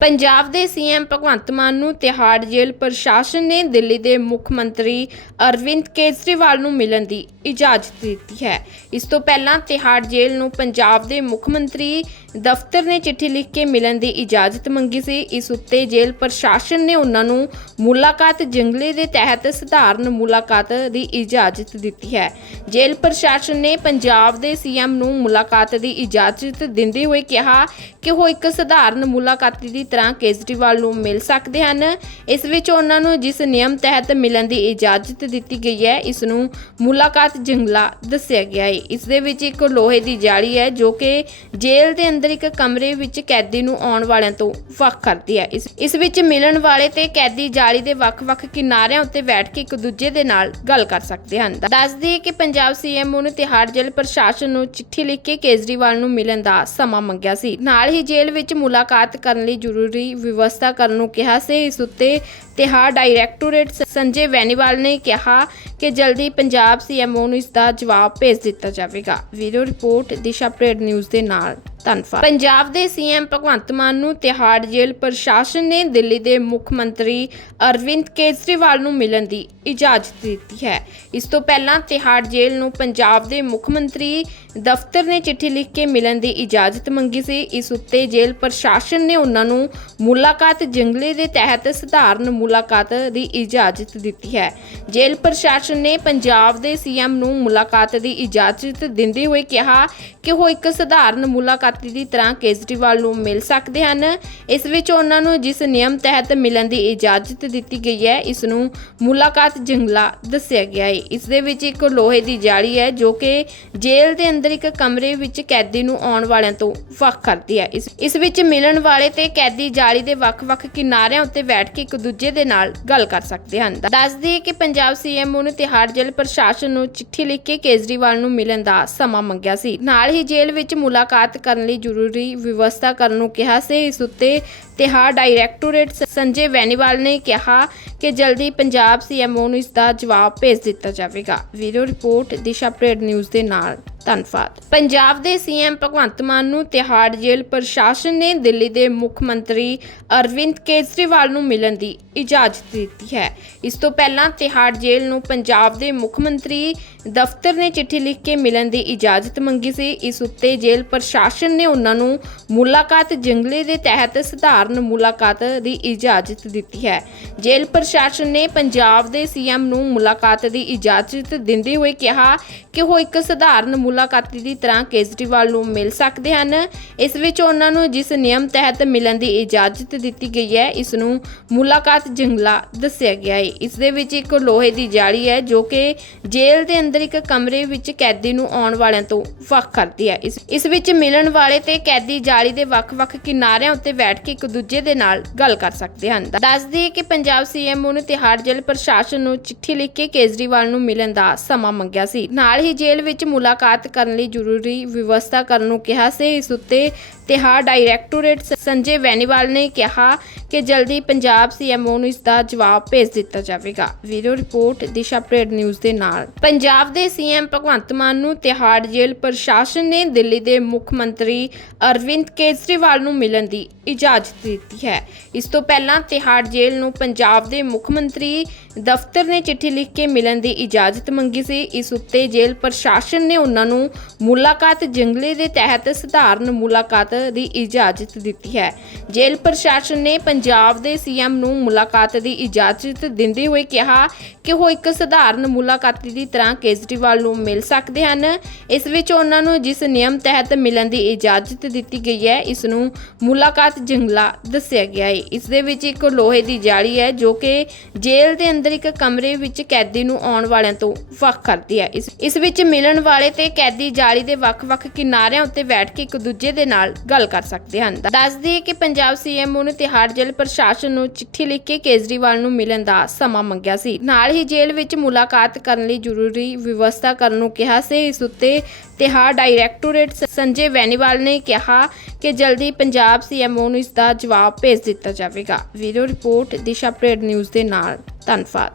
ਪੰਜਾਬ ਦੇ ਸੀਐਮ ਭਗਵੰਤ ਮਾਨ ਨੂੰ ਤਿਹਾੜ ਜੇਲ੍ਹ ਪ੍ਰਸ਼ਾਸਨ ਨੇ ਦਿੱਲੀ ਦੇ ਮੁੱਖ ਮੰਤਰੀ ਅਰਵਿੰਦ ਕੇਜਰੀਵਾਲ ਨੂੰ ਮਿਲਣ ਦੀ ਇਜਾਜ਼ਤ ਦਿੱਤੀ ਹੈ। ਇਸ ਤੋਂ ਪਹਿਲਾਂ ਤਿਹਾੜ ਜੇਲ੍ਹ ਨੂੰ ਪੰਜਾਬ ਦੇ ਮੁੱਖ ਮੰਤਰੀ ਦਫ਼ਤਰ ਨੇ ਚਿੱਠੀ ਲਿਖ ਕੇ ਮਿਲਣ ਦੀ ਇਜਾਜ਼ਤ ਮੰਗੀ ਸੀ। ਇਸ ਉੱਤੇ ਜੇਲ੍ਹ ਪ੍ਰਸ਼ਾਸਨ ਨੇ ਉਹਨਾਂ ਨੂੰ ਮੁਲਾਕਾਤ ਜੰਗਲੇ ਦੇ ਤਹਿਤ ਸਧਾਰਨ ਮੁਲਾਕਾਤ ਦੀ ਇਜਾਜ਼ਤ ਦਿੱਤੀ ਹੈ। ਜੇਲ੍ਹ ਪ੍ਰਸ਼ਾਸਨ ਨੇ ਪੰਜਾਬ ਦੇ ਸੀਐਮ ਨੂੰ ਮੁਲਾਕਾਤ ਦੀ ਇਜਾਜ਼ਤ ਦਿੰਦੇ ਹੋਏ ਕਿਹਾ ਕਿ ਉਹ ਇੱਕ ਸਧਾਰਨ ਮੁਲਾਕਾਤ ਦੀ ਤਰ੍ਹਾਂ ਕੇਜਰੀਵਾਲ ਨੂੰ ਮਿਲ ਸਕਦੇ ਹਨ। ਇਸ ਵਿੱਚ ਉਹਨਾਂ ਨੂੰ ਜਿਸ ਨਿਯਮ ਤਹਿਤ ਮਿਲਣ ਦੀ ਇਜਾਜ਼ਤ ਦਿੱਤੀ ਗਈ ਹੈ, ਇਸ ਨੂੰ ਮੁਲਾਕਾਤ ਜੰਗਲਾ ਦੱਸਿਆ ਗਿਆ ਹੈ। ਇਸ ਦੇ ਵਿੱਚ ਇੱਕ ਲੋਹੇ ਦੀ ਜਾਲੀ ਹੈ, ਜੋ ਕਿ ਜੇਲ੍ਹ ਦੇ ਅੰਦਰ ਇੱਕ ਕਮਰੇ ਵਿੱਚ ਕੈਦੀ ਨੂੰ ਆਉਣ ਵਾਲਿਆਂ ਤੋਂ ਵੱਖ ਕਰਦੀ ਹੈ। ਇਸ ਵਿੱਚ ਮਿਲਣ ਵਾਲੇ ਤੇ ਕੈਦੀ ਜਾਲੀ ਦੇ ਵੱਖ-ਵੱਖ ਕਿਨਾਰਿਆਂ ਉੱਤੇ ਬੈਠ ਕੇ ਇੱਕ ਦੂਜੇ ਦੇ ਨਾਲ ਗੱਲ ਕਰ ਸਕਦੇ ਹਨ। ਦੱਸਦੀ ਦਈਏ ਕਿ ਪੰਜਾਬ ਸੀਐਮਓ ਨੇ ਤਿਹਾੜ ਜੇਲ੍ਹ ਪ੍ਰਸ਼ਾਸਨ ਨੂੰ ਚਿੱਠੀ ਲਿਖ ਕੇ ਕੇਜਰੀਵਾਲ ਨੂੰ ਮਿਲਣ ਦਾ ਸਮਾਂ ਮੰਗਿਆ ਸੀ। ਨਾਲ ਹੀ ਜੇਲ੍ਹ ਵਿੱਚ ਮੁਲਾਕਾਤ ਕਰਨ ਲਈ ਜ਼ਰੂਰੀ ਵਿਵਸਥਾ ਕਰਨ ਨੂੰ ਕਿਹਾ ਸੀ। ਇਸ ਉੱਤੇ ਤਿਹਾੜ ਡਾਇਰੈਕਟੋਰੇਟ ਸੰਜੇ ਵੈਨੀਵਾਲ ਨੇ ਕਿਹਾ ਕਿ ਜਲਦੀ ਪੰਜਾਬ ਸੀਐਮਓ ਨੂੰ ਇਸ ਦਾ ਜਵਾਬ ਭੇਜ ਦਿੱਤਾ ਜਾਵੇਗਾ। ਵੀਡੀਓ ਰਿਪੋਰਟ ਦਿਸ਼ਾ ਪ੍ਰੇਡ ਨਿਊਜ਼ ਦੇ ਨਾਲ। ਧੰਨਵਾਦ। ਪੰਜਾਬ ਦੇ ਸੀਐਮ ਭਗਵੰਤ ਮਾਨ ਨੂੰ ਤਿਹਾੜ ਜੇਲ੍ਹ ਪ੍ਰਸ਼ਾਸਨ ਨੇ ਦਿੱਲੀ ਦੇ ਮੁੱਖ ਮੰਤਰੀ ਅਰਵਿੰਦ ਕੇਜਰੀਵਾਲ ਨੂੰ ਮਿਲਣ ਦੀ ਇਜਾਜ਼ਤ ਦਿੱਤੀ ਹੈ। ਇਸ ਤੋਂ ਪਹਿਲਾਂ ਤਿਹਾੜ ਜੇਲ੍ਹ ਨੂੰ ਪੰਜਾਬ ਦੇ ਮੁੱਖ ਮੰਤਰੀ ਦਫ਼ਤਰ ਨੇ ਚਿੱਠੀ ਲਿਖ ਕੇ ਮਿਲਣ ਦੀ ਇਜਾਜ਼ਤ ਮੰਗੀ ਸੀ। ਇਸ ਉੱਤੇ ਜੇਲ੍ਹ ਪ੍ਰਸ਼ਾਸਨ ਨੇ ਉਹਨਾਂ ਨੂੰ ਮੁਲਾਕਾਤ ਜੰਗਲੇ ਦੇ ਤਹਿਤ ਸਧਾਰਨ ਮੁਲਾਕਾਤ ਦੀ ਇਜਾਜ਼ਤ ਦਿੱਤੀ ਹੈ। ਜੇਲ੍ਹ ਪ੍ਰਸ਼ਾਸਨ ਨੇ ਪੰਜਾਬ ਦੇ ਸੀਐਮ ਨੂੰ ਮੁਲਾਕਾਤ ਦੀ ਇਜਾਜ਼ਤ ਦਿੰਦੇ ਹੋਏ ਕਿਹਾ ਕਿ ਉਹ ਇੱਕ ਸਧਾਰਨ ਮੁਲਾਕਾਤ ਦੀ ਤਰ੍ਹਾਂ ਕੇਜਰੀਵਾਲ ਨੂੰ ਮਿਲ ਸਕਦੇ ਹਨ। ਇਸ ਵਿੱਚ ਉਹਨਾਂ ਨੂੰ ਜਿਸ ਨਿਯਮ ਤਹਿਤ ਮਿਲਣ ਦੀ ਇਜਾਜ਼ਤ ਦਿੱਤੀ ਗਈ ਹੈ, ਇਸ ਨੂੰ ਮੁਲਾਕਾਤ ਜੰਗਲਾ ਦੱਸਿਆ ਗਿਆ ਹੈ। ਇਸ ਦੇ ਵਿੱਚ ਇੱਕ ਲੋਹੇ ਦੀ ਜਾਲੀ ਹੈ, ਜੋ ਕਿ ਜੇਲ੍ਹ ਦੇ ਅੰਦਰ ਇੱਕ ਕਮਰੇ ਵਿੱਚ ਕੈਦੀ ਨੂੰ ਆਉਣ ਵਾਲਿਆਂ ਤੋਂ ਵੱਖ ਕਰਦੀ ਹੈ। ਇਸ ਵਿੱਚ ਮਿਲਣ ਵਾਲੇ ਤੇ ਕੈਦੀ ਜਾਲੀ ਦੇ ਵੱਖ-ਵੱਖ ਕਿਨਾਰਿਆਂ ਉੱਤੇ ਬੈਠ ਕੇ ਇੱਕ ਦੂਜੇ ਦੇ ਨਾਲ ਗੱਲ ਕਰ ਸਕਦੇ ਹਨ। ਦੱਸਦੀ ਦਈਏ ਕਿ ਪੰਜਾਬ ਸੀਐਮਓ ਨੇ ਤਿਹਾੜ ਜੇਲ੍ਹ ਪ੍ਰਸ਼ਾਸਨ ਨੂੰ ਚਿੱਠੀ ਲਿਖ ਕੇ ਕੇਜਰੀਵਾਲ ਨੂੰ ਮਿਲਣ ਦਾ ਸਮਾਂ ਮੰਗਿਆ ਸੀ। ਨਾਲ ਹੀ ਜੇਲ੍ਹ ਵਿੱਚ ਮੁਲਾਕਾਤ ਕਰਨ ਲਈ ਜ਼ਰੂਰੀ ਵਿਵਸਥਾ ਕਰਨ ਨੂੰ ਕਿਹਾ ਸੀ। ਇਸ ਉੱਤੇ ਤਿਹਾੜ ਡਾਇਰੈਕਟੋਰੇਟ ਸੰਜੇ ਵੈਨੀਵਾਲ ਨੇ ਕਿਹਾ ਕਿ ਜਲਦੀ ਪੰਜਾਬ ਸੀਐਮਓ ਨੂੰ ਇਸ ਦਾ ਜਵਾਬ ਭੇਜ ਦਿੱਤਾ ਜਾਵੇਗਾ। ਵੀਡੀਓ ਰਿਪੋਰਟ, ਦਿਸ਼ਾ ਪ੍ਰੇਡ ਨਿਊਜ਼ ਦੇ ਨਾਲ। ਧੰਨਵਾਦ। ਪੰਜਾਬ ਦੇ ਸੀਐਮ ਭਗਵੰਤ ਮਾਨ ਨੂੰ ਤਿਹਾੜ ਜੇਲ੍ਹ ਪ੍ਰਸ਼ਾਸਨ ਨੇ ਦਿੱਲੀ ਦੇ ਮੁੱਖ ਮੰਤਰੀ ਅਰਵਿੰਦ ਕੇਜਰੀਵਾਲ ਨੂੰ ਮਿਲਣ ਦੀ ਇਜਾਜ਼ਤ ਦਿੱਤੀ ਹੈ। ਇਸ ਤੋਂ ਪਹਿਲਾਂ ਤਿਹਾੜ ਜੇਲ੍ਹ ਨੂੰ ਪੰਜਾਬ ਦੇ ਮੁੱਖ ਮੰਤਰੀ ਦਫ਼ਤਰ ਨੇ ਚਿੱਠੀ ਲਿਖ ਕੇ ਮਿਲਣ ਦੀ ਇਜਾਜ਼ਤ ਮੰਗੀ ਸੀ। ਇਸ ਉੱਤੇ ਜੇਲ੍ਹ ਪ੍ਰਸ਼ਾਸਨ ਨੇ ਉਹਨਾਂ ਨੂੰ ਮੁਲਾਕਾਤ ਜੰਗਲੇ ਦੇ ਤਹਿਤ ਸਧਾਰਨ ਮੁਲਾਕਾਤ ਦੀ ਇਜਾਜ਼ਤ ਦਿੱਤੀ ਹੈ। ਜੇਲ੍ਹ ਪ੍ਰਸ਼ਾਸਨ ਨੇ ਪੰਜਾਬ ਦੇ ਸੀਐਮ ਨੂੰ ਮੁਲਾਕਾਤ ਦੀ ਇਜਾਜ਼ਤ ਦਿੰਦੇ ਹੋਏ ਕਿਹਾ ਕਿ ਉਹ ਇੱਕ ਸਧਾਰਨ ਮੁਲਾਕਾਤੀ ਦੀ ਤਰ੍ਹਾਂ ਕੇਜਰੀਵਾਲ ਨੂੰ ਮਿਲ ਸਕਦੇ ਹਨ। ਇਸ ਵਿੱਚ ਉਹਨਾਂ ਨੂੰ ਜਿਸ ਨਿਯਮ ਤਹਿਤ ਮਿਲਣ ਦੀ ਇਜਾਜ਼ਤ ਦਿੱਤੀ ਗਈ ਹੈ, ਇਸ ਨੂੰ ਮੁਲਾਕਾਤ ਜੰਗਲਾ ਦੱਸਿਆ ਗਿਆ ਹੈ। ਇਸ ਦੇ ਵਿੱਚ ਇੱਕ ਲੋਹੇ ਦੀ ਜਾਲੀ ਹੈ, ਜੋ ਕਿ ਜੇਲ੍ਹ ਦੇ ਅੰਦਰ ਇੱਕ ਕਮਰੇ ਵਿੱਚ ਕੈਦੀ ਨੂੰ ਆਉਣ ਵਾਲਿਆਂ ਤੋਂ ਵੱਖ ਕਰਦੀ ਹੈ। ਇਸ ਇਸ ਵਿੱਚ ਮਿਲਣ ਵਾਲੇ ਤੇ ਕੈਦੀ ਜਾਲੀ ਦੇ ਵੱਖ-ਵੱਖ ਕਿਨਾਰਿਆਂ ਉੱਤੇ ਬੈਠ ਕੇ ਇੱਕ ਦੂਜੇ ਦੇ ਨਾਲ ਗੱਲ ਕਰ ਸਕਦੇ ਹਨ। ਦੱਸਦੀ ਦਈਏ ਕਿ ਪੰਜਾਬ ਸੀਐਮਓ ਨੇ ਤਿਹਾੜ ਜੇਲ੍ਹ ਪ੍ਰਸ਼ਾਸਨ ਨੂੰ ਚਿੱਠੀ ਲਿਖ ਕੇ ਕੇਜਰੀਵਾਲ ਨੂੰ ਮਿਲਣ ਦਾ ਸਮਾਂ ਮੰਗਿਆ ਸੀ। ਨਾਲ ਹੀ ਜੇਲ੍ਹ ਵਿੱਚ ਮੁਲਾਕਾਤ ਕਰਨ ਲਈ ਜ਼ਰੂਰੀ ਵਿਵਸਥਾ ਕਰਨ ਨੂੰ ਕਿਹਾ ਸੀ। ਇਸ ਉੱਤੇ ਤਿਹਾੜ ਡਾਇਰੈਕਟੋਰੇਟ ਸੰਜੇ ਵੈਨੀਵਾਲ ਨੇ ਕਿਹਾ ਕਿ ਜਲਦੀ ਪੰਜਾਬ ਸੀਐਮਓ ਨੂੰ ਇਸ ਦਾ ਜਵਾਬ ਭੇਜ ਦਿੱਤਾ ਜਾਵੇਗਾ। ਵੀਡੀਓ ਰਿਪੋਰਟ, ਦਿਸ਼ਾ ਪ੍ਰੇਡ ਨਿਊਜ਼ ਦੇ ਨਾਲ। ਪੰਜਾਬ ਦੇ ਸੀਐਮ ਭਗਵੰਤ ਮਾਨ ਨੂੰ ਤਿਹਾੜ ਜੇਲ੍ਹ ਪ੍ਰਸ਼ਾਸਨ ਨੇ ਦਿੱਲੀ ਦੇ ਮੁੱਖ ਮੰਤਰੀ ਅਰਵਿੰਦ ਕੇਜਰੀਵਾਲ ਨੂੰ ਮਿਲਣ ਦੀ ਇਜਾਜ਼ਤ ਦਿੱਤੀ ਹੈ। ਇਸ ਤੋਂ ਪਹਿਲਾਂ ਤਿਹਾੜ ਜੇਲ੍ਹ ਨੂੰ ਪੰਜਾਬ ਦੇ ਮੁੱਖ ਮੰਤਰੀ ਦਫ਼ਤਰ ਨੇ ਚਿੱਠੀ ਲਿਖ ਕੇ ਮਿਲਣ ਦੀ ਇਜਾਜ਼ਤ ਮੰਗੀ ਸੀ। ਇਸ ਉੱਤੇ ਜੇਲ੍ਹ ਪ੍ਰਸ਼ਾਸਨ ਨੇ ਉਹਨਾਂ ਨੂੰ ਮੁਲਾਕਾਤ ਜੰਗਲੇ ਦੇ ਤਹਿਤ ਸਧਾਰਨ ਮੁਲਾਕਾਤ ਦੀ ਇਜਾਜ਼ਤ ਦਿੱਤੀ ਹੈ। ਜੇਲ੍ਹ ਪ੍ਰਸ਼ਾਸਨ ਨੇ ਪੰਜਾਬ ਦੇ ਸੀਐਮ ਨੂੰ ਮੁਲਾਕਾਤ ਦੀ ਇਜਾਜ਼ਤ ਦਿੰਦੇ ਹੋਏ ਕਿਹਾ ਕਿ ਉਹ ਇੱਕ ਸਧਾਰਨ ਮੁਲਾਕਾਤੀ ਦੀ ਤਰ੍ਹਾਂ ਕੇਜਰੀਵਾਲ ਨੂੰ ਮਿਲ ਸਕਦੇ ਹਨ। ਇਸ ਵਿੱਚ ਉਹਨਾਂ ਨੂੰ ਜਿਸ ਨਿਯਮ ਤਹਿਤ ਮਿਲਣ ਦੀ ਇਜਾਜ਼ਤ ਦਿੱਤੀ ਗਈ ਹੈ, ਇਸ ਨੂੰ ਮੁਲਾਕਾਤ ਜੰਗਲਾ ਦੱਸਿਆ ਗਿਆ ਹੈ। ਇਸ ਦੇ ਵਿੱਚ ਇੱਕ ਲੋਹੇ ਦੀ ਜਾਲੀ ਹੈ, ਜੋ ਕਿ ਜੇਲ੍ਹ ਦੇ ਅੰਦਰ ਇੱਕ ਕਮਰੇ ਵਿੱਚ ਕੈਦੀ ਨੂੰ ਆਉਣ ਵਾਲਿਆਂ ਤੋਂ ਵੱਖ ਕਰਦੀ ਹੈ। ਇਸ ਵਿੱਚ ਮਿਲਣ ਵਾਲੇ ਤੇ ਕੈਦੀ ਜਾਲੀ ਦੇ ਵੱਖ-ਵੱਖ ਕਿਨਾਰਿਆਂ ਉੱਤੇ ਬੈਠ ਕੇ ਇੱਕ ਦੂਜੇ ਦੇ ਨਾਲ ਗੱਲ ਕਰ ਸਕਦੇ ਹਨ। ਦੱਸਦੀ ਦਈਏ ਕਿ ਪੰਜਾਬ ਸੀਐਮਓ ਨੇ ਤਿਹਾੜ ਜੇਲ੍ਹ ਪ੍ਰਸ਼ਾਸਨ ਨੂੰ ਚਿੱਠੀ ਲਿਖ ਕੇ ਕੇਜਰੀਵਾਲ ਨੂੰ ਮਿਲਣ ਦਾ ਸਮਾਂ ਮੰਗਿਆ ਸੀ। ਨਾਲ ਹੀ ਜੇਲ੍ਹ ਵਿੱਚ ਮੁਲਾਕਾਤ ਕਰਨ ਲਈ ਜ਼ਰੂਰੀ ਵਿਵਸਥਾ ਕਰਨ ਨੂੰ ਕਿਹਾ ਸੀ। ਇਸ ਉੱਤੇ ਤਿਹਾੜ ਡਾਇਰੈਕਟੋਰੇਟ ਸੰਜੇ ਵੈਨੀਵਾਲ ਨੇ ਕਿਹਾ ਕਿ ਜਲਦੀ ਪੰਜਾਬ ਸੀਐਮਓ ਨੂੰ ਇਸ ਦਾ ਜਵਾਬ ਭੇਜ ਦਿੱਤਾ ਜਾਵੇਗਾ। ਵੀਡੀਓ ਰਿਪੋਰਟ, ਦਿਸ਼ਾ ਪ੍ਰੇਡ ਨਿਊਜ਼ ਦੇ ਨਾਲ। ਧੰਨਵਾਦ।